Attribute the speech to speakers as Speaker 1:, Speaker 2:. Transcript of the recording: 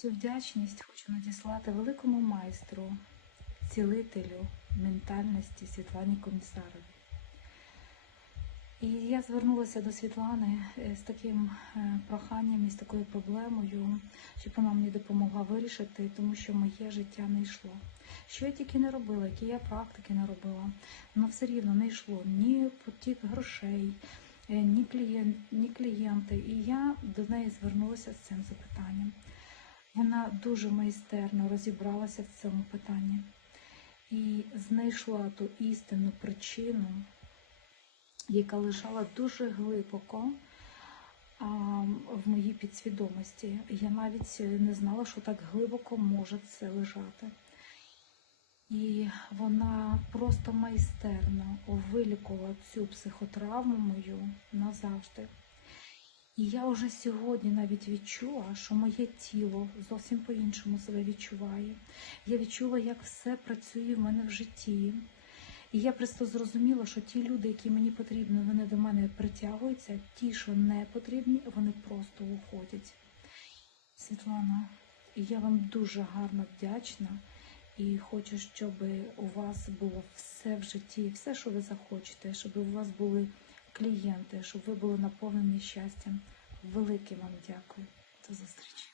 Speaker 1: Цю вдячність хочу надіслати великому майстру, цілителю ментальності Світлані Комісарові. І я звернулася до Світлани е, з таким е, проханням і з такою проблемою, щоб вона мені допомогла вирішити, тому що моє життя не йшло. Що я тільки не робила, які я практики не робила, воно все рівно не йшло ні потік грошей, е, ні, клієнт, ні клієнти. І я до неї звернулася з цим запитанням. Вона дуже майстерно розібралася в цьому питанні і знайшла ту істинну причину, яка лежала дуже глибоко в моїй підсвідомості. Я навіть не знала, що так глибоко може це лежати. І вона просто майстерно вилікувала цю психотравму мою назавжди. І я вже сьогодні навіть відчула, що моє тіло зовсім по-іншому себе відчуває. Я відчула, як все працює в мене в житті. І я просто зрозуміла, що ті люди, які мені потрібні, вони до мене притягуються, ті, що не потрібні, вони просто уходять. Світлана, я вам дуже гарно вдячна і хочу, щоб у вас було все в житті, все, що ви захочете, щоб у вас були клієнти, щоб ви були наповнені щастям. Велике вам дякую. До зустрічі.